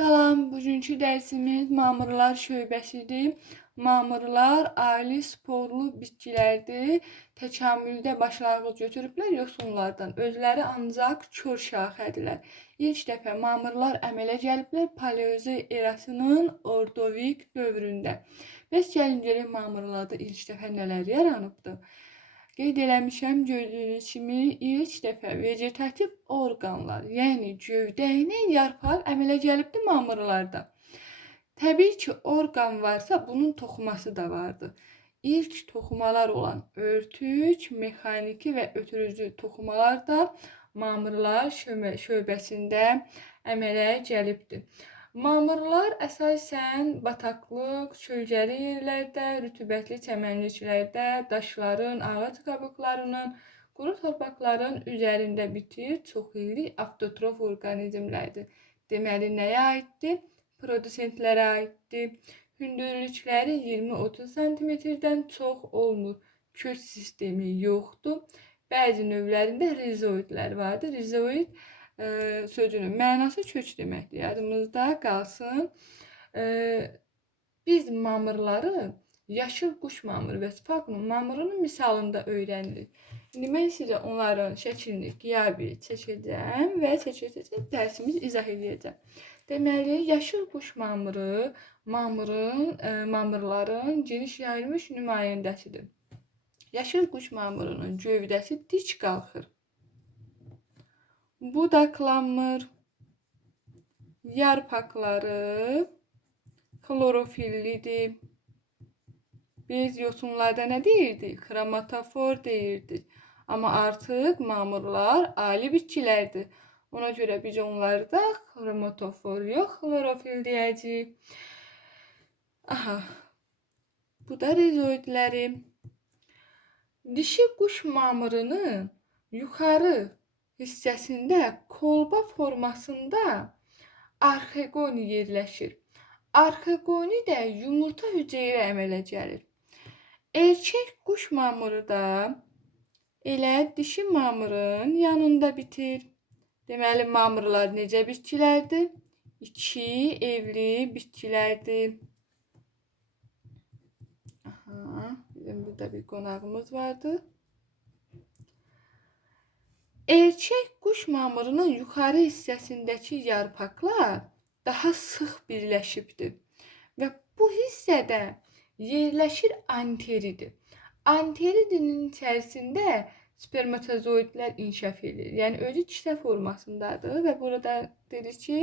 Salam, bugünkü dərsimiz mamırlar şöbəsidir. Mamırlar ali sporlu bitkilərdir. Təkamüldə başlanğıc götürüblər yosunlardan. Özləri ancaq kör şaxədirlər. İlk dəfə mamırlar əmələ gəliblər Paleozoy erasının Ordovik dövründə. Bəs gəlin görək mamırlarda ilk dəfə nələr yaranıbdı? Qeyd eləmişəm gördüyünüz kimi ilk dəfə vegetativ orqanlar, yəni gövdə ilə yarpaq əmələ gəlibdi mamırlarda. Təbii ki, orqan varsa bunun toxuması da vardı. İlk toxumalar olan örtük, mexaniki və ötürücü toxumalar da mamırlar şöbə şöbəsində əmələ gəlibdi. Mamırlar əsasən bataqlıq, kölgəli yerlərdə, rütubətli çəmənliklərdə, daşların, ağac qabıqlarının, quru torpaqların üzərində bitir, çoxillik avtotrof orqanizmlərdir. Deməli, nəyə aiddir? Produsentlərə aiddir. Hündürlükləri 20-30 sm-dən çox olmur. Kök sistemi yoxdur. Bəzi növlərində rizoidlər vardır. Rizoid e, sözünün mənası kök deməkdir. Yadımızda qalsın. E, biz mamırları yaşıl quş mamırı və sfagmum mamırının misalında öyrənirik. İndi mən sizə onların şəklini qiyabi çəkəcəm və çəkəcək dərsimiz izah edəcəm. Deməli, yaşıl quş mamırı mamırın, e, mamırların geniş yayılmış nümayəndəsidir. Yaşıl quş mamırının gövdəsi dik qalxır budaklanmır. Yarpaqları klorofillidir. Biz yosunlarda nə deyirdik? Kromatofor deyirdik. Amma artıq mamırlar ali bitkilərdir. Ona görə biz onlarda kromatofor yox, klorofil deyəcəyik. Aha. Bu da rizoidləri. Dişi quş mamırının yuxarı hissəsində kolba formasında arxegoni yerləşir. Arxegoni də yumurta hüceyrə əmələ gəlir. Erkək quş mamırı da elə dişi mamırın yanında bitir. Deməli mamırlar necə bitkilərdir? İki evli bitkilərdir. Aha, bizim burada bir qonağımız vardı. Erkək quş mamırının yuxarı hissəsindəki yarpaqlar daha sıx birləşibdir və bu hissədə yerləşir anteridir. Anteridinin içərisində spermatozoidlər inkişaf edir. Yəni özü kisə formasındadır və burada dedik ki,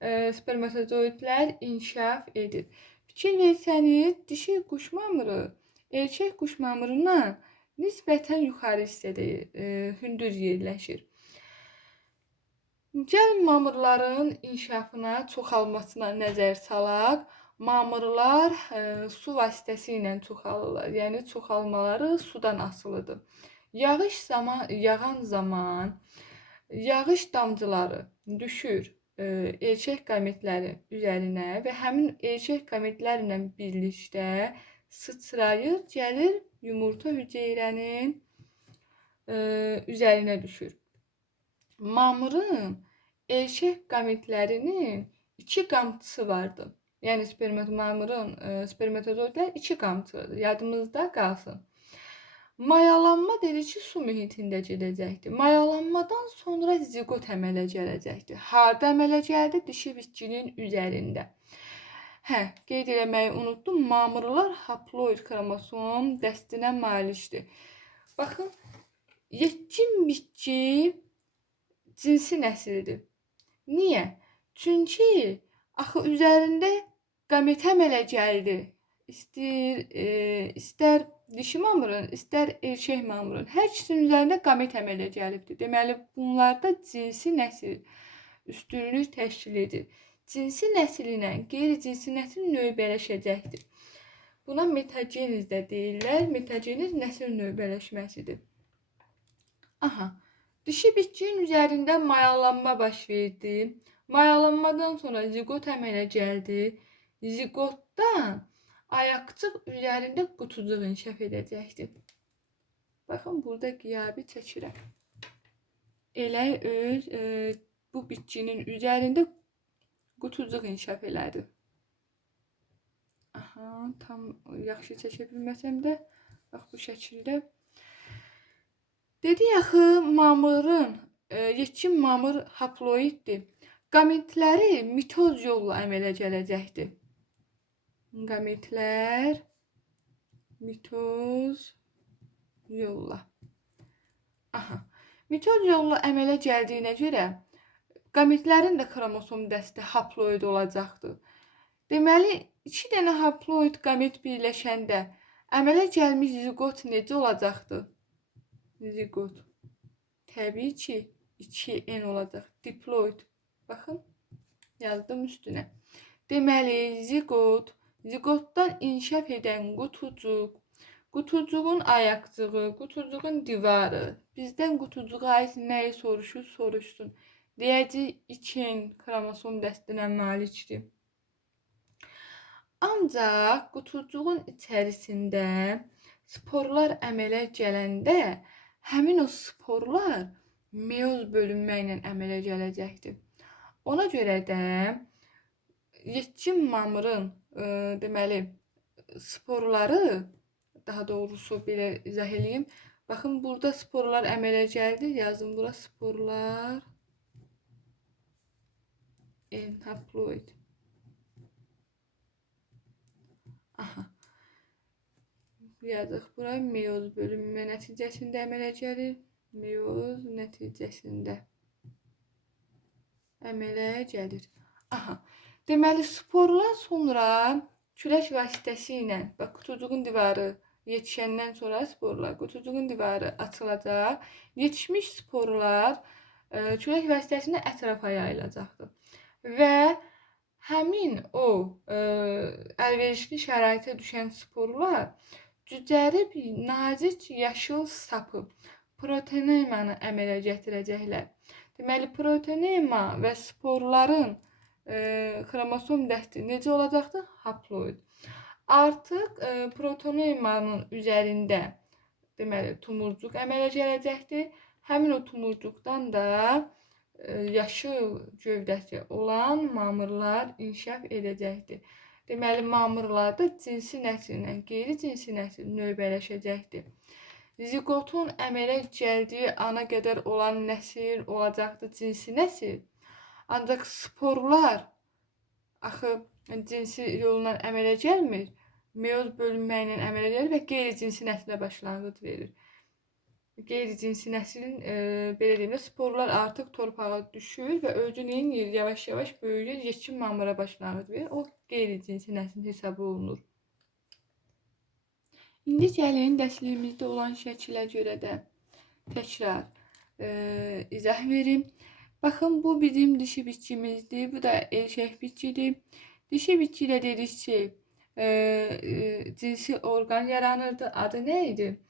e, spermatozoidlər inkişaf edir. Fikir versəniz, dişi quş mamırı erkək quş mamırından nisbətən yuxarı hissədə e, hündür yerləşir. Gəl mamırların inkişafına, çoxalmasına nəzər salaq. Mamırlar e, su vasitəsilə çoxalırlar. Yəni çoxalmaları sudan asılıdır. Yağış zaman yağan zaman yağış damcıları düşür e, erkək qametlərin üzərinə və həmin erkək qametlərlə birlikdə sıçrayır, gəlir yumurta hüceyrənin e, üzərinə düşür. Mamırın erkək qametlərinin iki qamçısı vardı. Yəni spermat mamırın e, spermatozoidlər iki qamçılıdır. Yadımızda qalsın. Mayalanma dedik ki, su mühitində gedəcəkdir. Mayalanmadan sonra zigot əmələ gələcəkdir. Harda əmələ gəldi? Dişi bitkinin üzərində. Hə, qeyd eləməyi unutdum. Mamırlar haploid xromosom dəstinə malikdir. Baxın, yetkin bitki cinsi nəsildir. Niyə? Çünki axı üzərində qamet əmələ gəldi. İstir, e, istər dişi mamırın, istər erkək mamırın. Hər ikisinin üzərində qamet əmələ gəlibdir. Deməli, bunlarda cinsi nəsil üstünlük təşkil edir cinsi nəsil ilə qeyri-cinsi nəsil növbələşəcəkdir. Buna metageniz də deyirlər. Metageniz nəsil növbələşməsidir. Aha. Dişi bitkinin üzərində mayalanma baş verdi. Mayalanmadan sonra zigot əmələ gəldi. Zigotdan ayaqcıq üzərində qutucuq inkişaf edəcəkdir. Baxın, burada qiyabi çəkirəm. Elə öz e, bu bitkinin üzərində qutucuq inkişaf elədi. Aha, tam yaxşı çəkə bilməsəm də bax bu şəkildə. Dedi axı mamırın e, yetkin mamır haploiddir. Qametləri mitoz yolla əmələ gələcəkdir. Qametlər mitoz yolla. Aha. Mitoz yolla əmələ gəldiyinə görə qametlərin də xromosom dəsti haploid olacaqdır. Deməli, 2 dənə haploid qamet birləşəndə əmələ gəlmiş zigot necə olacaqdır? Zigot. Təbii ki, 2n olacaq. Diploid. Baxın, yazdım üstünə. Deməli, zigot, zigotdan inkişaf edən qutucuq, qutucuğun ayaqcığı, qutucuğun divarı. Bizdən qutucuğa aid nəyi soruşur, soruşsun. Deyəcək 2n xromosom dəstinə malikdir. Ancaq qutucuğun içərisində sporlar əmələ gələndə həmin o sporlar meyoz bölünməklə əmələ gələcəkdir. Ona görə də yetkin mamırın e, deməli sporları daha doğrusu belə izah eləyim. Baxın burada sporlar əmələ gəldi. Yazın bura sporlar en haploid. Aha. Yazıq bura meyoz bölünmə nəticəsində əmələ gəlir. Meyoz nəticəsində əmələ gəlir. Aha. Deməli sporlar sonra külək vasitəsilə bax qutucuğun divarı yetişəndən sonra sporlar qutucuğun divarı açılacaq. Yetişmiş sporlar e, külək vasitəsilə ətrafa yayılacaqdır. Və həmin o e, əlverişli şəraitə düşən sporlar cücərib nazik yaşıl sapı proteinemanı əmələ gətirəcəklər. Deməli proteinema və sporların e, xromosom dəsti necə olacaqdır? Haploid. Artıq e, proteinemanın üzərində deməli tumurcuq əmələ gələcəkdir. Həmin o tumurcuqdan da yaşıl gövdəsi olan mamırlar inkişaf edəcəkdir. Deməli mamırlarda cinsi nəsillə qeyri-cinsi nəsil növbələşəcəkdir. Zigotun əmələ gəldiyi ana qədər olan nəsil olacaqdır cinsi nəsil. Ancaq sporlar axı cinsi yolla əmələ gəlmir. Meyoz bölünməklə əmələ gəlir və qeyri-cinsi nəslə başlanğıc verir. Qeyri-cinsi nəslin e, belə deyim də sporlar artıq torpağa düşür və özü neyir? Yavaş-yavaş böyüyür, yetkin mamıra başlanğıc verir. O qeyri-cinsi nəsil hesabı olunur. İndi gəlin dərslimizdə olan şəkilə görə də təkrar e, izah verim. Baxın bu bizim dişi bitkimizdir. Bu da erkək bitkidir. Dişi bitkidə dedik ki, e, e, cinsi orqan yaranırdı. Adı nə idi?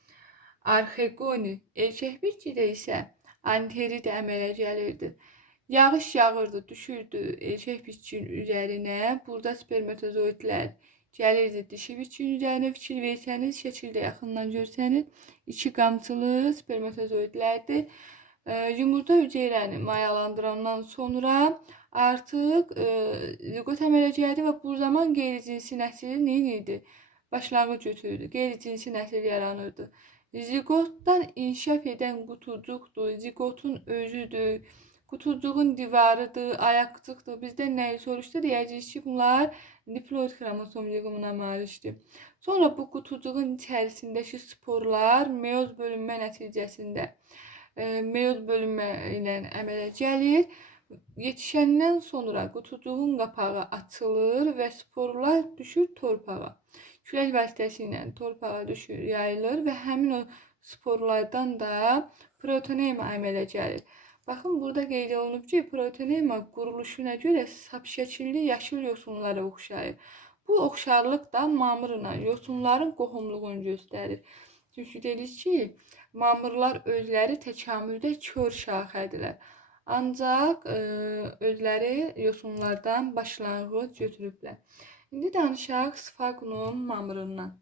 Arxegoni. Erkək bitkidə isə anterid əmələ gəlirdi. Yağış yağırdı, düşürdü erkək bitkinin üzərinə. Burada spermatozoidlər gəlirdi dişi bitkinin üzərinə fikir versəniz, şəkildə yaxından görsəniz, iki qamçılı spermatozoidlərdir. E, yumurta hüceyrəni mayalandırandan sonra artıq e, zigot əmələ gəldi və bu zaman qeyri-cinsi nəsil nə idi? Başlanğıc götürürdü. Qeyri-cinsi nəsil yaranırdı. Zigotdan inkişaf edən qutucuqdur, zigotun özüdür, qutucuğun divarıdır, ayaqcıqdır. Bizdən nəyi soruşdu? Deyəcəyik ki, bunlar diploid xromosom yığımına malikdir. Sonra bu qutucuğun içərisindəki sporlar meyoz bölünmə nəticəsində e, meyoz bölünmə ilə əmələ gəlir. Yetişəndən sonra qutucuğun qapağı açılır və sporlar düşür torpağa. Külək vasitəsilə torpağa düşür, yayılır və həmin o sporlardan da proteinema əmələ gəlir. Baxın, burada qeyd olunub ki, proteinema quruluşuna görə sapşəkilli yaşıl yosunlara oxşayır. Bu oxşarlıq da mamırla yosunların qohumluğunu göstərir. Çünki dedik ki, mamırlar özləri təkamüldə kör şaxədirlər. Ancaq ə, özləri yosunlardan başlanğıc götürüblər. İndi danışaq sfagnum mamırından.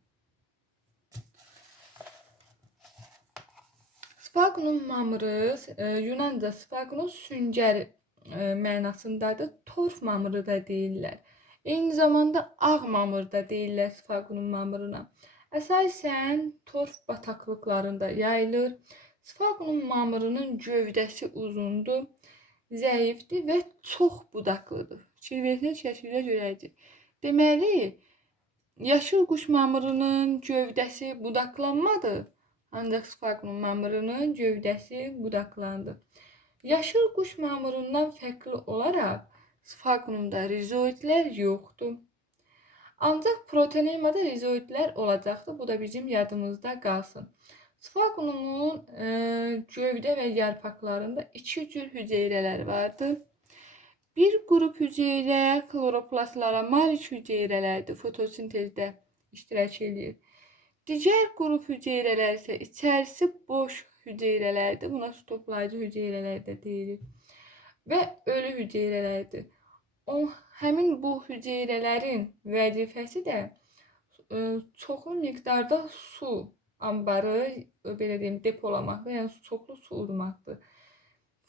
Sfagnum mamırı e, Yunanca sfagnum süngər e, mənasındadır. Torf mamırı da deyirlər. Eyni zamanda ağ mamır da deyirlər Sfaqunun mamırına. Əsasən torf bataqlıqlarında yayılır. Sfaqunun mamırının gövdəsi uzundur, zəifdir və çox budaqlıdır. Versək şəkildə görəcək. Deməli, yaşıl quş mamırının gövdəsi budaqlanmadı. Ancaq Sfaqunun mamırının gövdəsi budaqlandı. Yaşıl quş mamırından fərqli olaraq Sfaqunumda rizoidlər yoxdur. Ancaq protenemada rizoidlər olacaqdır. Bu da bizim yadımızda qalsın. Sfaqunumun e, gövdə və yarpaqlarında iki cür hüceyrələr vardır. Bir qrup hüceyrə kloroplastlara malik hüceyrələrdir, fotosintezdə iştirak edir. Digər qrup hüceyrələr isə içərisi boş hüceyrələrdir. Buna su toplayıcı hüceyrələr də deyilir. Və ölü hüceyrələrdir. O həmin bu hüceyrələrin vəzifəsi də e, çoxlu miqdarda su anbarı belə deyim depolamaq və yəni çoxlu su udmaqdır.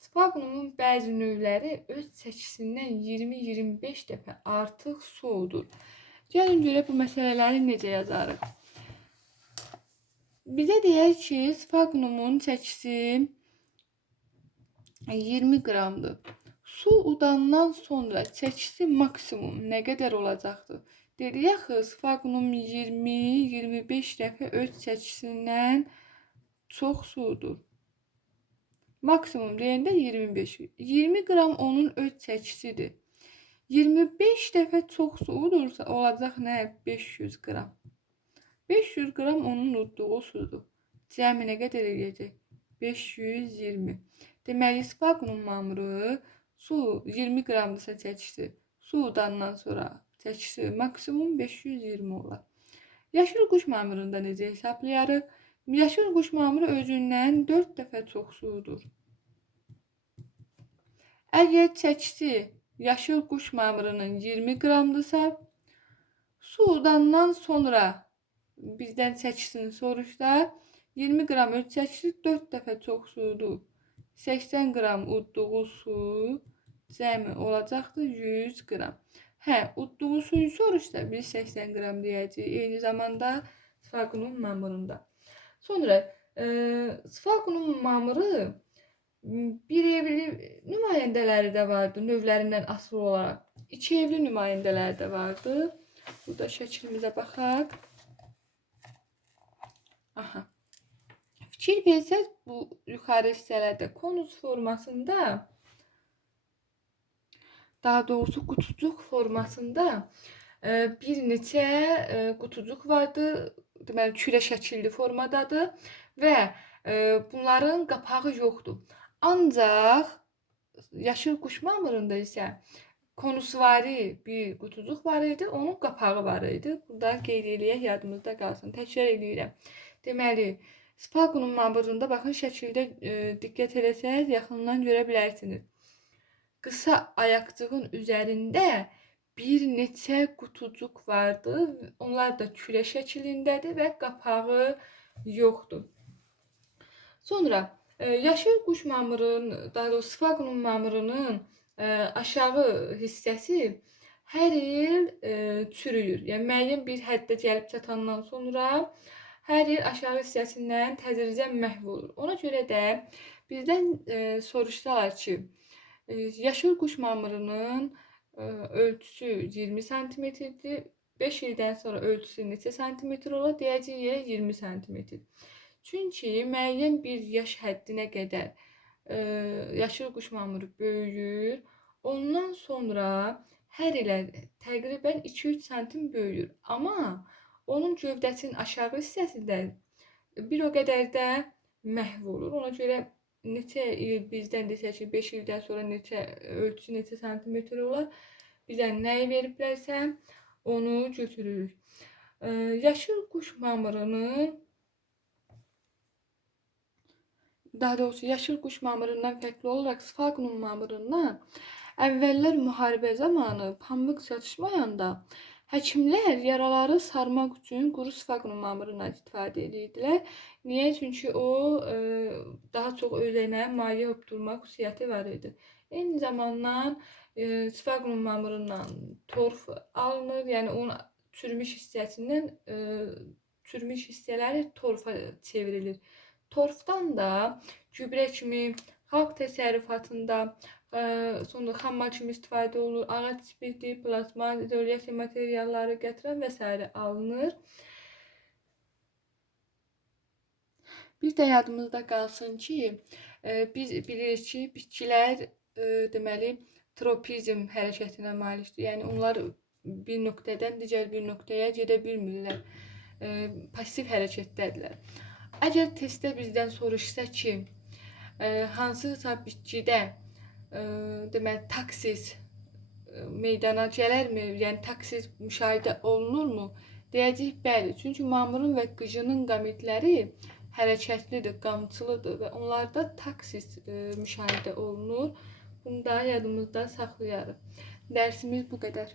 Spagnumun bəzi növləri öz çəkisindən 20-25 dəfə artıq su udur. Gəlin görək bu məsələləri necə yazarıq. Bizə deyək ki, spagnumun çəkisi 20 qramdır. Su udandan sonra çəkisi maksimum nə qədər olacaqdır? Dedik axı, spaqnum 20-25 dəfə öz çəkisindən çox sudur. Maksimum deyəndə 25. 20 qram onun öz çəkisidir. 25 dəfə çox su udursa olacaq nə? 500 qram. 500 qram onun udduğu sudur. Cəmi nə qədər eləyəcək? 520. Deməli, spaqnum mamırı su 20 qramdırsa çəkisi, su udandan sonra çəkisi maksimum 520 olar. Yaşıl quş mamırında necə hesablayarıq? Yaşıl quş mamırı özündən 4 dəfə çox sudur. Əgər çəkisi yaşıl quş mamırının 20 qramdırsa, su udandan sonra bizdən çəkisini soruşda 20 qram öz çəkisi 4 dəfə çox sudur. 80 qram udduğu su cəmi olacaqdır 100 qram. Hə, udduğu suyu soruşsa biz 80 qram deyəcəyik. Eyni zamanda sfakunun mamırında. Sonra e, sfakunun mamırı bir evli nümayəndələri də vardı, növlərindən asılı olaraq. İki evli nümayəndələri də vardı. Burada şəklimizə baxaq. Aha. Fikir versəz bu yuxarı hissələrdə konus formasında daha doğrusu qutucuq formasında bir neçə e, qutucuq vardı. Deməli kürə şəkilli formadadır və e, bunların qapağı yoxdur. Ancaq yaşıl quş mamırında isə konusvari bir qutucuq var idi, onun qapağı var idi. Burada qeyd eləyək, yadımızda qalsın. Təkrar eləyirəm. Deməli, Spagunun mamırında baxın şəkildə e, diqqət eləsəz yaxından görə bilərsiniz. Qısa ayaqcığın üzərində bir neçə qutucuq vardı. Onlar da kürə şəklindədir və qapağı yoxdur. Sonra e, yaşıl quş mamırının, daha doğrusu Spagunun mamırının e, aşağı hissəsi hər il e, çürüyür. Yəni müəyyən bir həddə gəlib çatandan sonra hər il aşağı hissəsindən tədricən məhv olur. Ona görə də bizdən soruşsalar ki, yaşıl quş mamırının ölçüsü 20 sm-dir. 5 ildən sonra ölçüsü neçə santimetr olar? Deyəcəyik yerə 20 sm. Çünki müəyyən bir yaş həddinə qədər e, yaşıl quş mamırı böyüyür. Ondan sonra hər ilə təqribən 2-3 santim böyüyür. Amma onun gövdəsinin aşağı hissəsində bir o qədər də məhv olur. Ona görə neçə il bizdən desək ki, 5 ildən sonra neçə ölçüsü neçə santimetr olar, bizə nəyi veriblərsə, onu götürürük. Ə, yaşıl quş mamırının daha doğrusu yaşıl quş mamırından fərqli olaraq sfagnum mamırından əvvəllər müharibə zamanı pambıq çatışmayanda Həkimlər yaraları sarmaq üçün quru sfaqnum mamırından istifadə edirdilər. Niyə? Çünki o e, daha çox özünə maye öpdürmə xüsusiyyəti var idi. Eyni zamandan e, sfagmum mamırından torf alınır. Yəni onun çürümüş hissəsindən e, çürümüş hissələri torfa çevrilir. Torfdan da gübrə kimi xalq təsərrüfatında sonra xammal kimi istifadə olunur. Ağac spirti, plazma, izolyasiya materialları gətirən və s. alınır. Bir də yadımızda qalsın ki, biz bilirik ki, bitkilər deməli tropizm hərəkətinə malikdir. Yəni onlar bir nöqtədən digər bir nöqtəyə gedə bilmirlər. Pasiv hərəkətdədirlər. Əgər testdə bizdən soruşsa ki, hansısa bitkidə deməli taksis e, meydana gələrmi? Yəni taksis müşahidə olunurmu? Deyəcəyik bəli. Çünki mamırın və qıcının qametləri hərəkətlidir, qamçılıdır və onlarda taksis e, müşahidə olunur. Bunu da yadımızda saxlayarıq. Dərsimiz bu qədər.